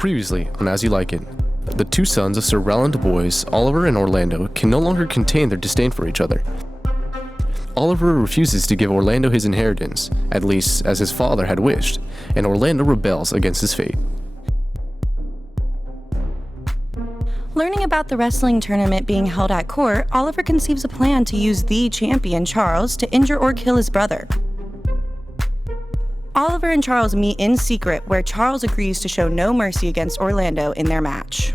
Previously on As You Like It, the two sons of Sir Rowland Boys, Oliver and Orlando, can no longer contain their disdain for each other. Oliver refuses to give Orlando his inheritance, at least as his father had wished, and Orlando rebels against his fate. Learning about the wrestling tournament being held at court, Oliver conceives a plan to use the champion, Charles, to injure or kill his brother. Oliver and Charles meet in secret, where Charles agrees to show no mercy against Orlando in their match.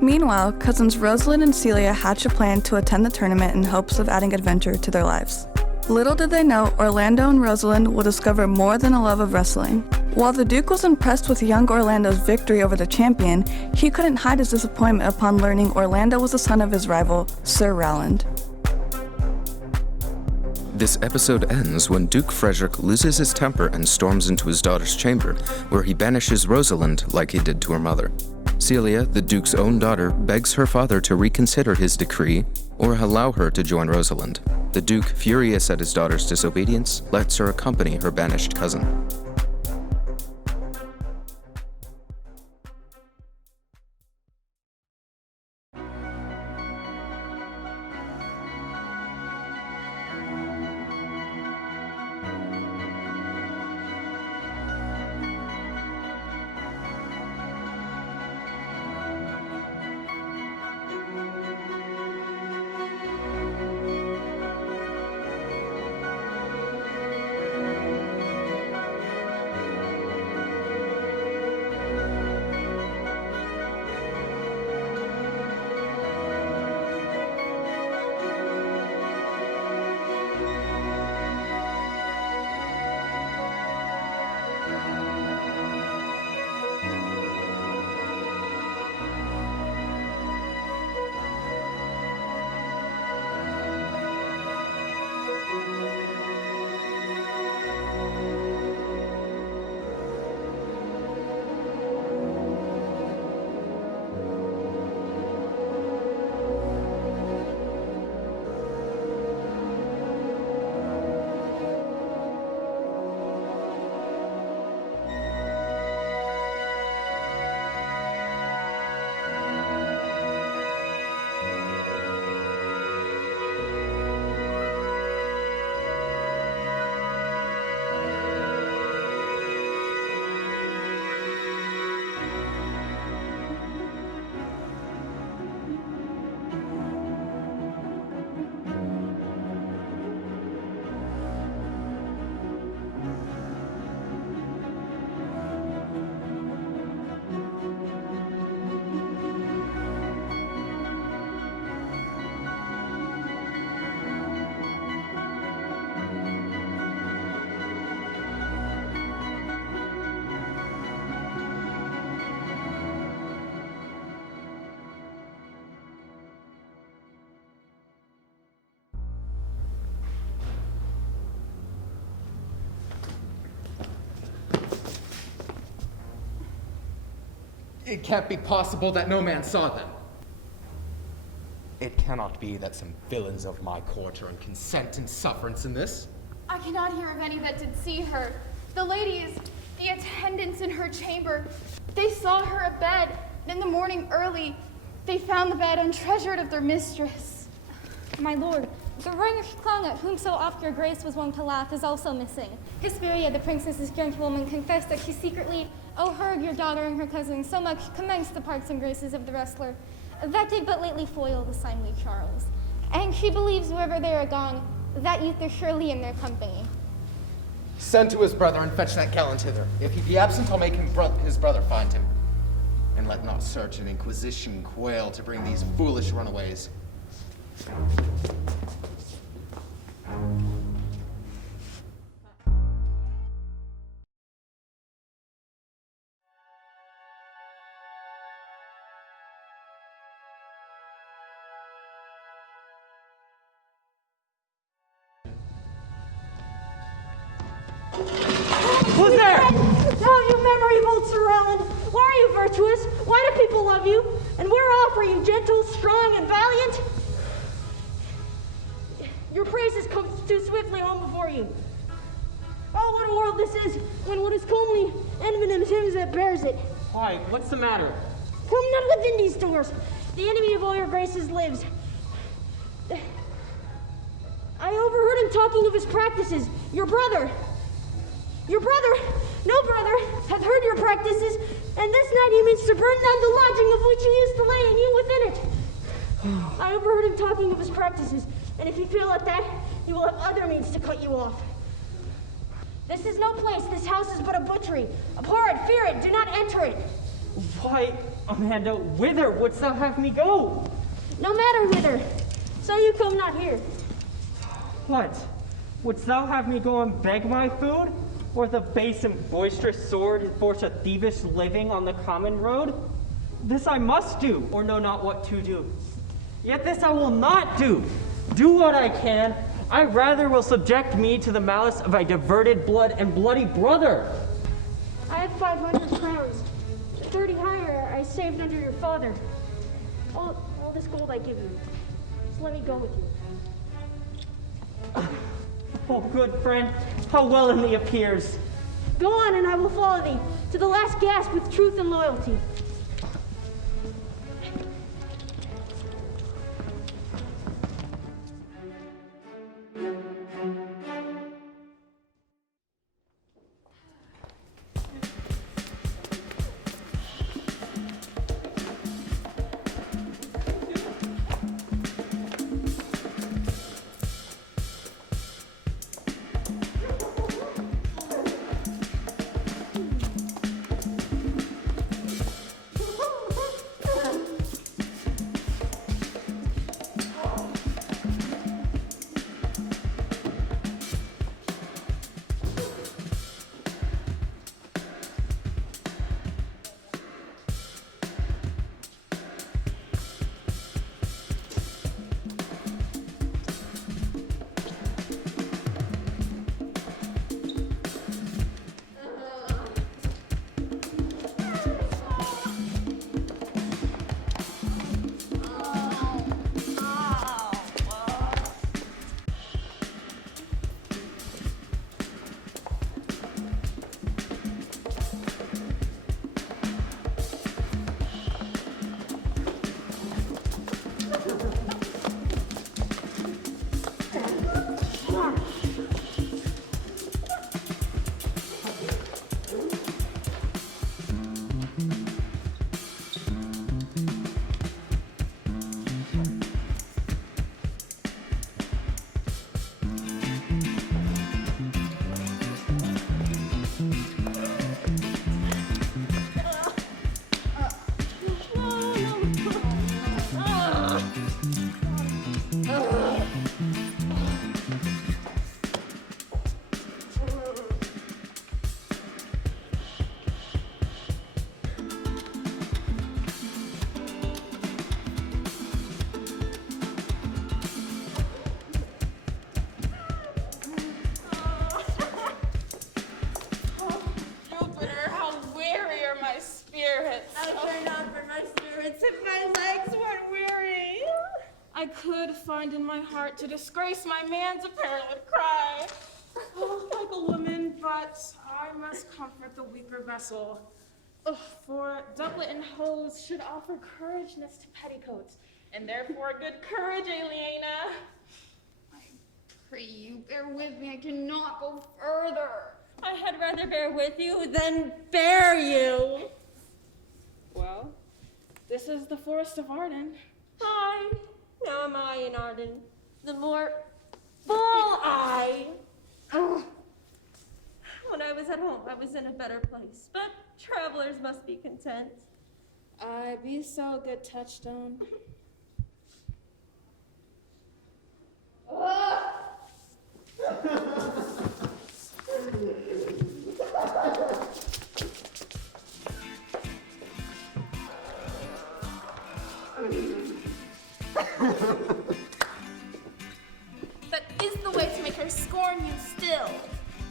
Meanwhile, cousins Rosalind and Celia hatch a plan to attend the tournament in hopes of adding adventure to their lives. Little did they know, Orlando and Rosalind will discover more than a love of wrestling. While the Duke was impressed with young Orlando's victory over the champion, he couldn't hide his disappointment upon learning Orlando was the son of his rival, Sir Rowland. This episode ends when Duke Frederick loses his temper and storms into his daughter's chamber, where he banishes Rosalind like he did to her mother. Celia, the Duke's own daughter, begs her father to reconsider his decree or allow her to join Rosalind. The Duke, furious at his daughter's disobedience, lets her accompany her banished cousin. It can't be possible that no man saw them. It cannot be that some villains of my court are in consent and sufferance in this. I cannot hear of any that did see her. The ladies, the attendants in her chamber, they saw her abed, and in the morning early, they found the bed untreasured of their mistress. My lord, the ring clung at whom so oft your grace was wont to laugh is also missing. Hesperia, the princess's gentlewoman, confessed that she secretly overheard your daughter and her cousin so much commence the parts and graces of the wrestler that they but lately foil the timely Charles. And she believes wherever they are gone, that youth is surely in their company. Send to his brother and fetch that gallant hither. If he be absent, I'll make his brother find him. And let not search and inquisition quail to bring these foolish runaways. Who's there? Oh, you memory of old Sir Rowland. Why are you virtuous? Why do people love you? And whereof are you gentle, strong, and valiant? Your praises come too swiftly on before you. Oh, what a world this is, when what is comely envenom's him that bears it. Why, what's the matter? Come not within these doors. The enemy of all your graces lives. I overheard him talking of his practices. Your brother, no brother, hath heard your practices, and this night he means to burn down the lodging of which he is to lay, and you within it. I overheard him talking of his practices, and if he fail at that, he will have other means to cut you off. This is no place. This house is but a butchery. Abhor it, fear it, do not enter it. Why, Amanda, whither wouldst thou have me go? No matter whither, so you come not here. What? Wouldst thou have me go and beg my food? Or with a base and boisterous sword force a thievish living on the common road? This I must do, or know not what to do. Yet this I will not do. Do what I can. I rather will subject me to the malice of a diverted blood and bloody brother. I have 500 crowns. 30 higher I saved under your father. All this gold I give you. Just let me go with you. Oh, good friend, how well in thee appears. Go on, and I will follow thee to the last gasp with truth and loyalty. I could find in my heart to disgrace my man's apparel and cry. Oh, like a woman, but I must comfort the weaker vessel. For doublet and hose should offer courageness to petticoats, and therefore good courage, Aliena. I pray you, bear with me. I cannot go further. I had rather bear with you than bear you. Well, this is the forest of Arden. Aye, now am I in Arden, the more full-eyed. When I was at home, I was in a better place, but travelers must be content. I be so good touchstone. That is the way to make her scorn you still.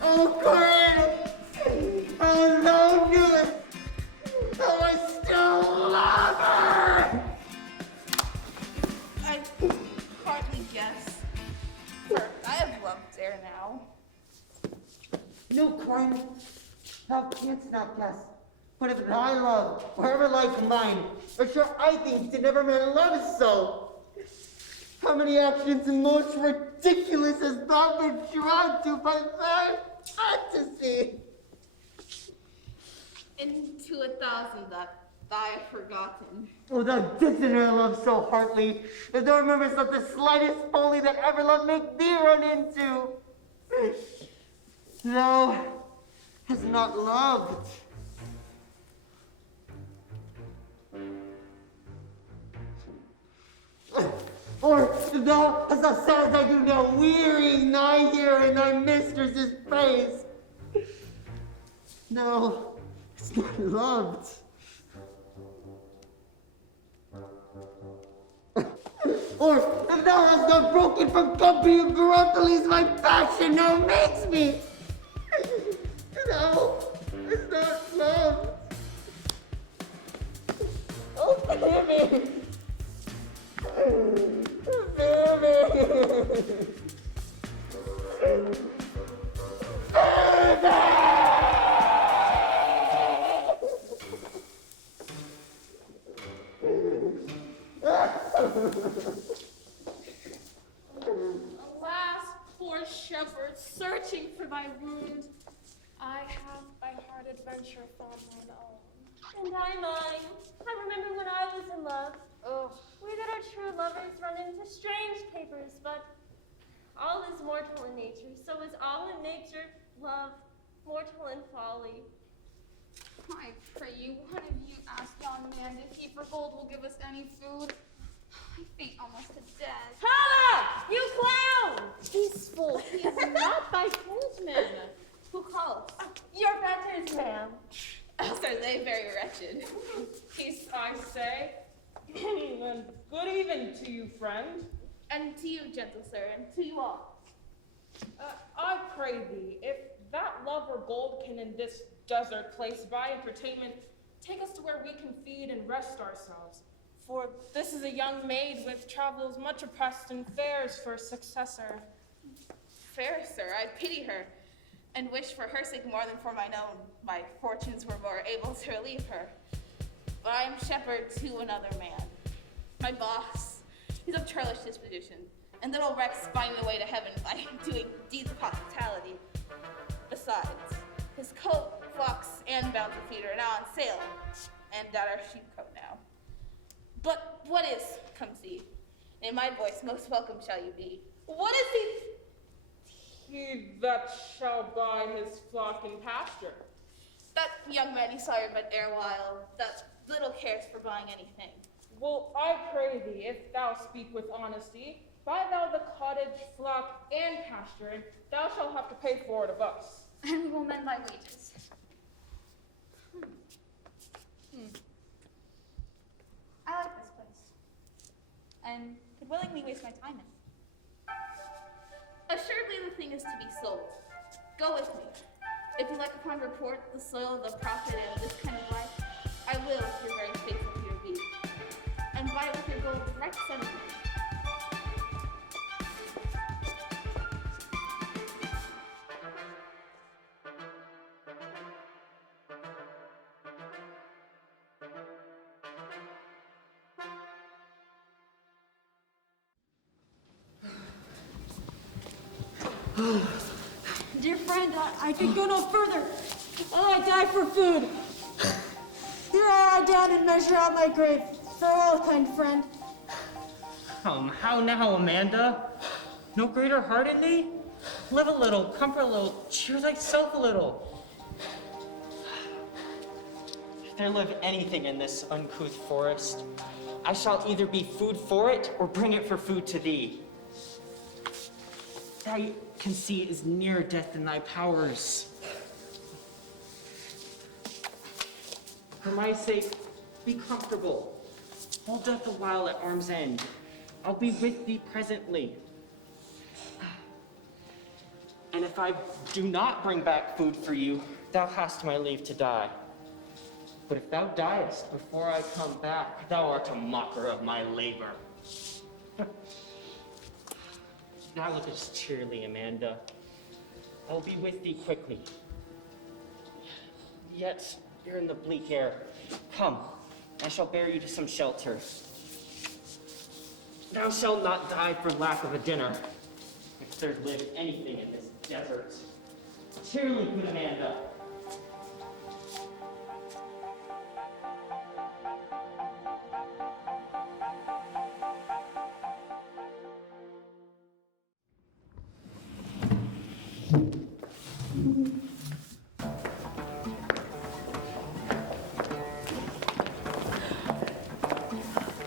Oh, great! I love you! Oh, I still love her! I hardly guess. For I have loved ere now. Queen, thou canst not guess. But if thy love were ever like mine, for sure I think did never man love so. How many actions most ridiculous has thou been drawn to by thy fantasy? Into 1,000 that I have forgotten. Oh, thou didst her love so heartily, if thou rememberest not the slightest folly that ever love make thee run into. Thou hast not loved. Or thou hast not sat as I do now, weary nigh here in thy mistress's praise. No, it's not loved. Or if thou hast not broken from company of Garotales, my passion now makes me. No, it's not love. Oh, spare me. Spare me. Spare me. Alas, poor shepherd, searching for thy wound, I have by hard adventure found mine own. And I mine. I remember when I was in love. Oh, We that are true lovers run into strange papers, but all is mortal in nature, so is all in nature, love, mortal in folly. I pray you, one of you ask yon man if he for gold will give us any food. I faint almost to death. Holla! You clown! Peaceful, he is not thy kinsman. Who calls? Your betters, ma'am. Else are they very wretched. peace I say. And good even to you, friend. And to you, gentle sir, and to you all. I pray thee, if that love or gold can in this desert place buy entertainment, take us to where we can feed and rest ourselves. For this is a young maid with travels much oppressed and fares for a successor. Fair sir, I pity her, and wish for her sake more than for mine own. My fortunes were more able to relieve her. But I am shepherd to another man. My boss, he's of churlish disposition, and little recks find the way to heaven by doing deeds of hospitality. Besides, his coat, flocks, and bounty feed are now on sale, and at our sheepcote now. But what is, come see, in my voice most welcome shall you be. What is he? He that shall buy his flock and pasture. That young man you saw your bed erewhile, that little cares for buying anything. Well, I pray thee, if thou speak with honesty, buy thou the cottage, flock, and pasture, and thou shalt have to pay for it of us. And we will mend thy wages. I like this place, and could willingly waste my time in it. Assuredly the thing is to be sold. Go with me. If you like upon report the soil of the prophet and this kind of life, I will, your very faithful here be, and buy with your gold right suddenly. Dear friend, I can go no further. Oh, I die for food. Here I lie down and measure out my grave. Farewell, kind friend. How now, Amanda? No greater heart in thee? Live a little, comfort a little, cheer thyself a little. If there live anything in this uncouth forest, I shall either be food for it or bring it for food to thee. Thy conceit is nearer death than thy powers. For my sake, be comfortable. Hold death a while at arm's end. I'll be with thee presently. And if I do not bring back food for you, thou hast my leave to die. But if thou diest before I come back, thou art a mocker of my labor. Thou lookest cheerly, Amanda. I'll be with thee quickly. Yet you're in the bleak air. Come, I shall bear you to some shelter. Thou shalt not die for lack of a dinner, if there live anything in this desert. Cheerily, good Amanda.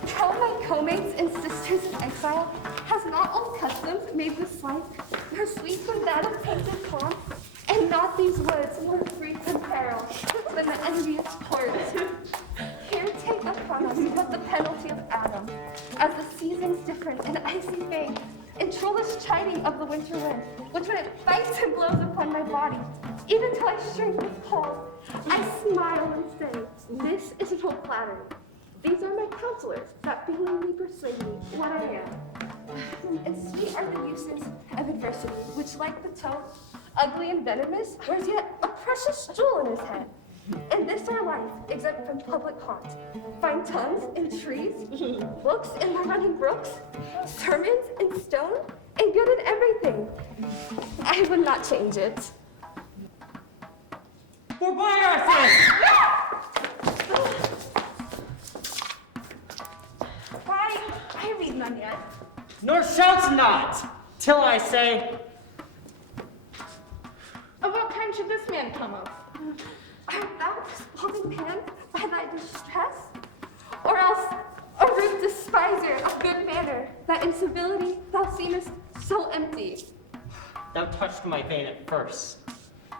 How my co-mates and sisters in exile has not old customs made this life more sweet than that of painted palm, and not these woods more free from peril than the envious port. Here take upon us but the penalty of Adam, as the seasons different and icy fade, and trollish chiding of the winter wind, which when it bites and blows upon my body, even till I shrink with cold, I smile and say, this is no flattery. These are my counselors that feelingly persuade me what I am. And sweet are the uses of adversity, which like the toad, ugly and venomous, wears yet a precious jewel in his head. And this our life, exempt from public haunt. Find tongues in trees, books in the running brooks, sermons in stone, and good in everything. I would not change it. Forbear, I say! I read none yet. Nor shalt not, till I say, Of what kind should this man come of? Art thou desponding man by thy distress? Or else a rude despiser of good manner, that in civility thou seemest so empty? thou touched my vein at first.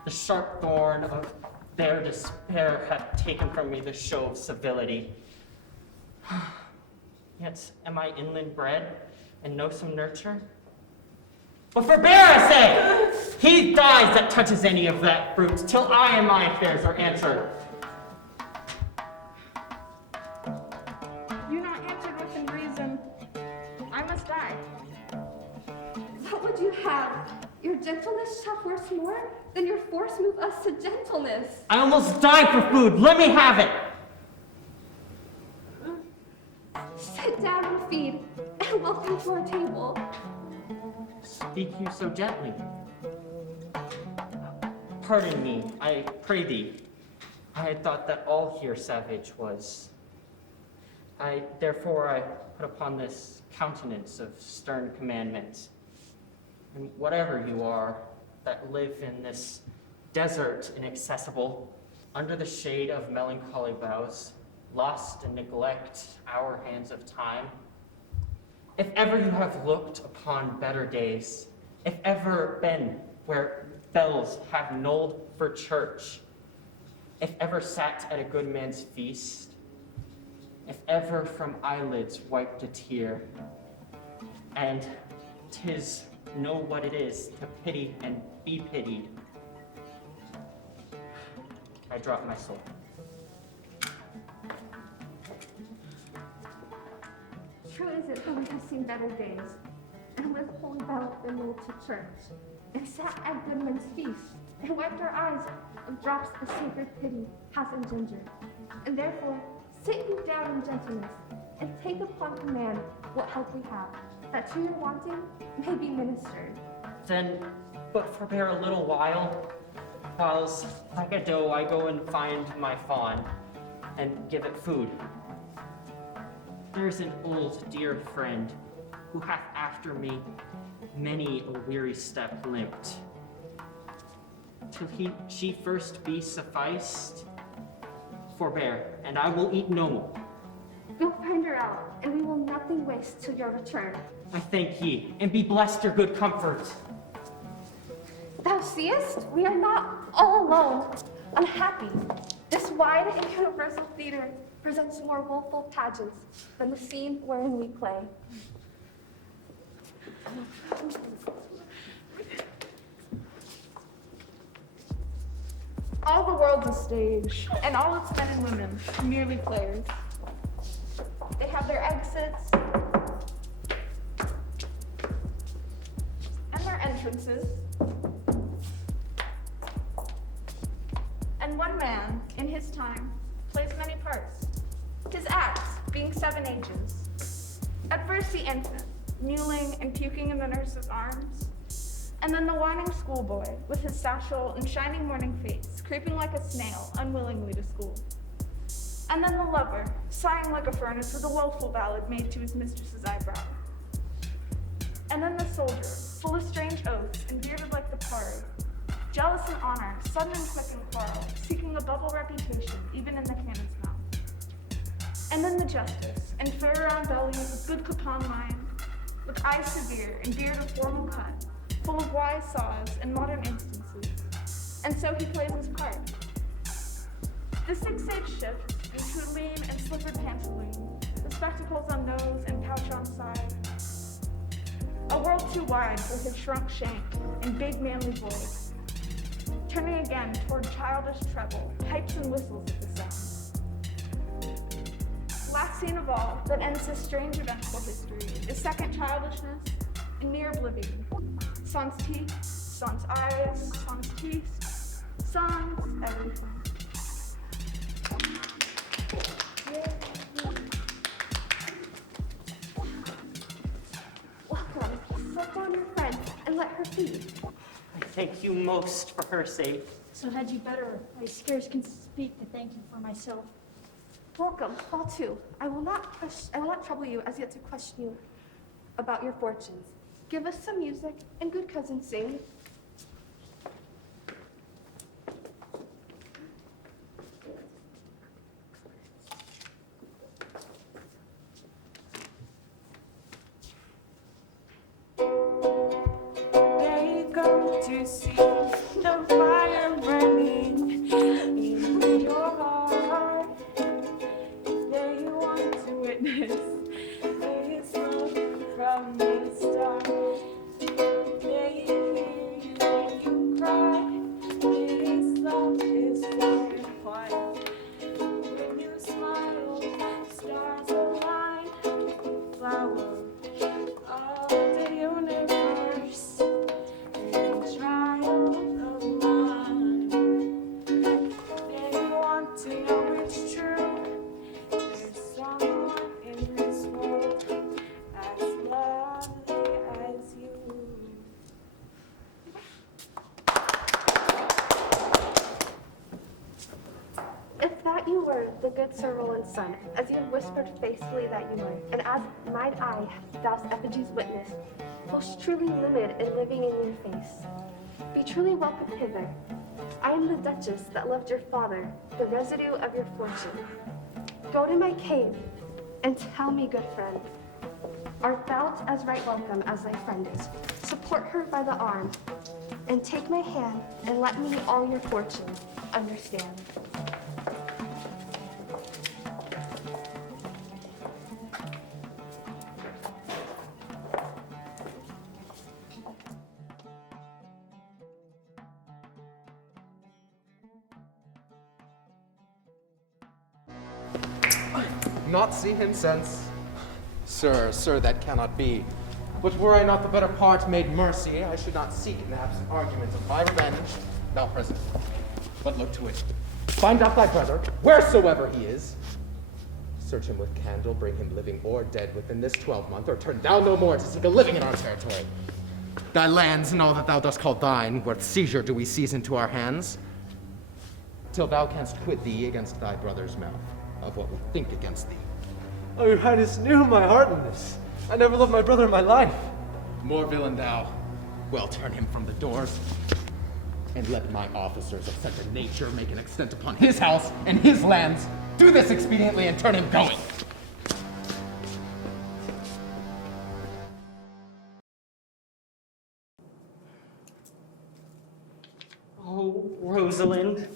The sharp thorn of their despair hath taken from me the show of civility. Yet am I inland bred, and know some nurture? But forbear, I say! He dies that touches any of that fruit, till I and my affairs are answered. You not answered within reason. I must die. What would you have? Your gentleness shall force more than your force move us to gentleness. I almost died for food. Let me have it. Sit down and feed, and welcome to our table. Speak you so gently. Pardon me, I pray thee. I had thought that all here savage was. Therefore I put upon this countenance of stern commandment. And whatever you are that live in this desert inaccessible, under the shade of melancholy boughs, lost in neglect our hands of time, if ever you have looked upon better days, if ever been where bells have knolled for church, if ever sat at a good man's feast, if ever from eyelids wiped a tear, and 'tis know what it is to pity and be pitied, I drop my soul. True is it that we have seen better days, and with holy bell been moved to church, and sat at good men's feast, and wiped our eyes of drops the sacred pity hath engendered. And therefore, sit you down in gentleness, and take upon command what help we have, that to your wanting may be ministered. Then, but forbear a little whiles like a doe I go and find my fawn, and give it food. There's an old dear friend, who hath after me many a weary step limped. Till she first be sufficed, forbear, and I will eat no more. Go find her out, and we will nothing waste till your return. I thank ye, and be blessed your good comfort. Thou seest, we are not all alone, unhappy. This wide and universal theater presents more woeful pageants than the scene wherein we play. All the world's a stage, and all its men and women merely players. They have their exits and their entrances, and one man, in his time, plays many parts. His acts being 7 ages. At first the infant, mewling and puking in the nurse's arms. And then the whining schoolboy, with his satchel and shining morning face, creeping like a snail, unwillingly to school. And then the lover, sighing like a furnace with a woeful ballad made to his mistress's eyebrow. And then the soldier, full of strange oaths and bearded like the pari, jealous in honor, sudden and quick in quarrel, seeking a bubble reputation even in the cannon's mouth. And then the justice, in fair round belly, with good capon mind, with eyes severe and beard of formal cut, full of wise saws and modern instances. And so he plays his part. The 6-stage shift into lean and slippered pantaloon, the spectacles on nose and pouch on side. A world too wide for his shrunk shank and big manly voice. Turning again toward childish treble, pipes and whistles at the sound. Last scene of all that ends this strange eventful history is second childishness and near oblivion. Sans teeth, sans eyes, sans teeth, sans everything. Welcome. Set down your friend and let her feed. I thank you most for her sake. So had you better. I scarce can speak to thank you for myself. Welcome, fall too. I will not trouble you as yet to question you about your fortunes. Give us some music, and good cousin sing. They go to see the fire burning in your heart. They want to witness this love from the start. They hear you cry. This love is for your heart. When you smile, stars align. Flower of the universe. Child of mine, they want to know it's true. There's someone in this world as lovely as you. If that you were the good Sir Roland's son, as you whispered faithfully that you were, and as mine eye thou's effigies witnessed, most truly livid in living in your face. Be truly welcome hither. I am the Duchess that loved your father, the residue of your fortune. Go to my cave and tell me, good friend, art thou as right welcome as thy friend is? Support her by the arm, and take my hand, and let me all your fortune understand. Not seen him since? Sir, that cannot be. But were I not the better part made mercy, I should not seek in absent argument of my revenge, now present. But look to it. Find out thy brother, wheresoever he is. Search him with candle, bring him living or dead within this 12-month, or turn down no more to seek a living in our territory. Thy lands and all that thou dost call thine, worth seizure do we seize into our hands, till thou canst quit thee against thy brother's mouth, of what we think against thee. Oh, your highness knew my heart in this. I never loved my brother in my life. More villain thou. Well, turn him from the doors, and let my officers of such a nature make an extent upon his house and his lands. Do this expediently and turn him going. Oh, Rosalind.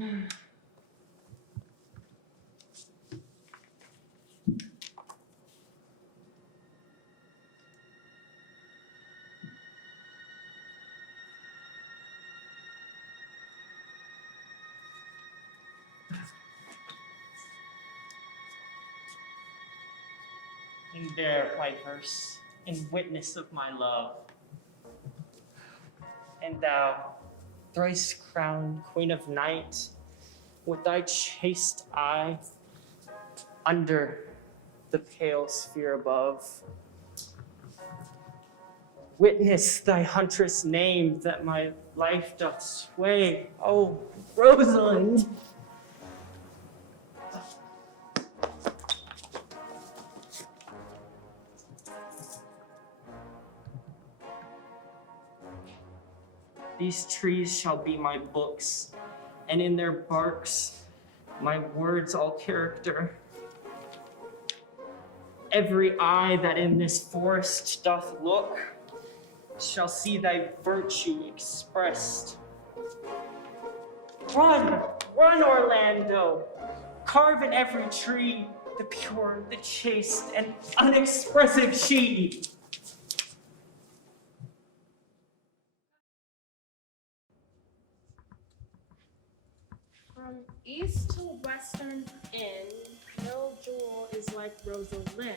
And there, my verse, in witness of my love. And thou, thrice crowned Queen of Night, with thy chaste eye, under the pale sphere above, witness thy huntress name that my life doth sway. Oh, Rosalind! These trees shall be my books, and in their barks, my words all character. Every eye that in this forest doth look shall see thy virtue expressed. Run, run, Orlando! Carve in every tree the pure, the chaste, and unexpressive she. From east to western end, no jewel is like Rosalind,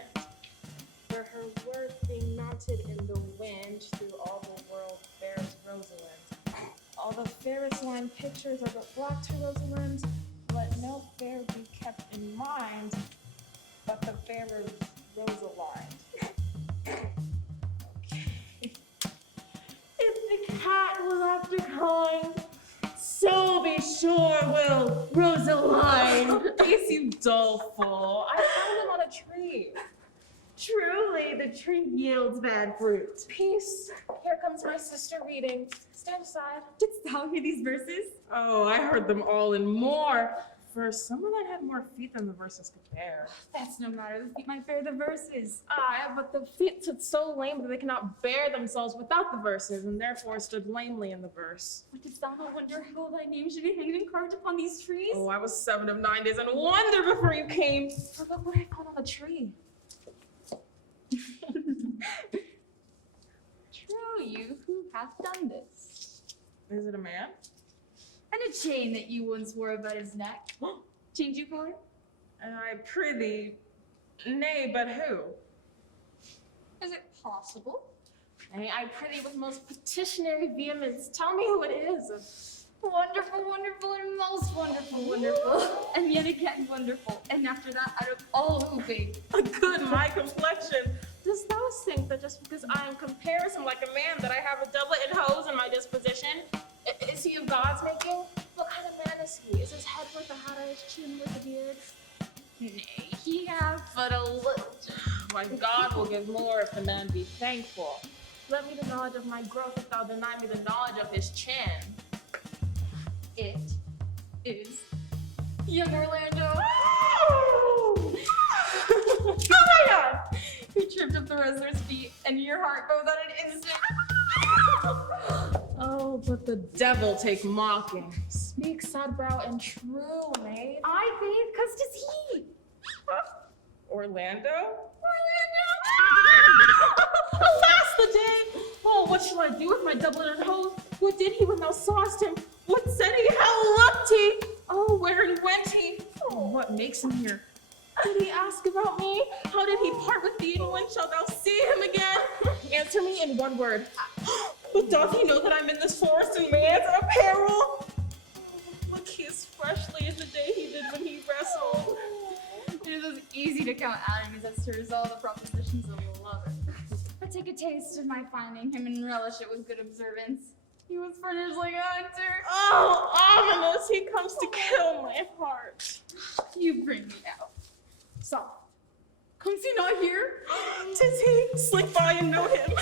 where her worth being mounted in the wind through all the world bears Rosalind. All the fairest line pictures are but black to Rosalind, let no fair be kept in mind, but the fairer Rosalind. If the cat will after kind, so be sure will Rosaline. Peace, you dull fool. I found them on a tree. Truly, the tree yields bad fruit. Peace. Here comes my sister reading. Stand aside. Didst thou hear these verses? Oh, I heard them all and more. For some of them had more feet than the verses could bear. That's no matter. The feet might bear the verses. Aye, but the feet stood so lame that they cannot bear themselves without the verses, and therefore stood lamely in the verse. But didst thou not wonder how thy name should be hanged and carved upon these trees? Oh, I was 7 of 9 days and wonder before you came. For look what I found on the tree. True, you who hath done this. Is it a man? And a chain that you once wore about his neck. Change you for it? I prithee, nay, but who? Is it possible? Nay, I prithee with most petitionary vehemence, tell me who it is. Wonderful, wonderful, and most wonderful, wonderful. And yet again wonderful. And after that, out of all hooping. Good, my complexion. Dost thou think that just because I am comparison like a man that I have a doublet and hose in my disposition? Is he of God's making? What kind of man is he? Is his head with a hat or his chin with a beard? Nay, he hath but a little. Why, God will give more if the man be thankful. Let me the knowledge of my growth if thou deny me the knowledge of his chin. It is young Orlando. Oh! Oh my God! You tripped up the wrestler's feet, and your heart goes at an instant. Oh, but the devil take mocking. Speak, sad brow, and true, maid. I bathe, 'cause 'tis he. Orlando? Orlando! Alas the day! Oh, what shall I do with my doublet and hose? What did he when thou sawest him? What said he? How looked he? Oh, where and went he? Oh, what makes him here? Did he ask about me? How did he part with thee, and when shalt thou see him again? Answer me in one word. But doth he know that I'm in this forest in man's apparel? Look, he as freshly as the day he did when he wrestled. It is as easy to count atoms as to resolve the propositions of a lover. But take a taste of my finding him and relish it with good observance. He was furnished like a hunter. Oh, ominous! He comes to kill my heart. You bring me out. Soft. Comes he not here? 'Tis he. Slink by and know him.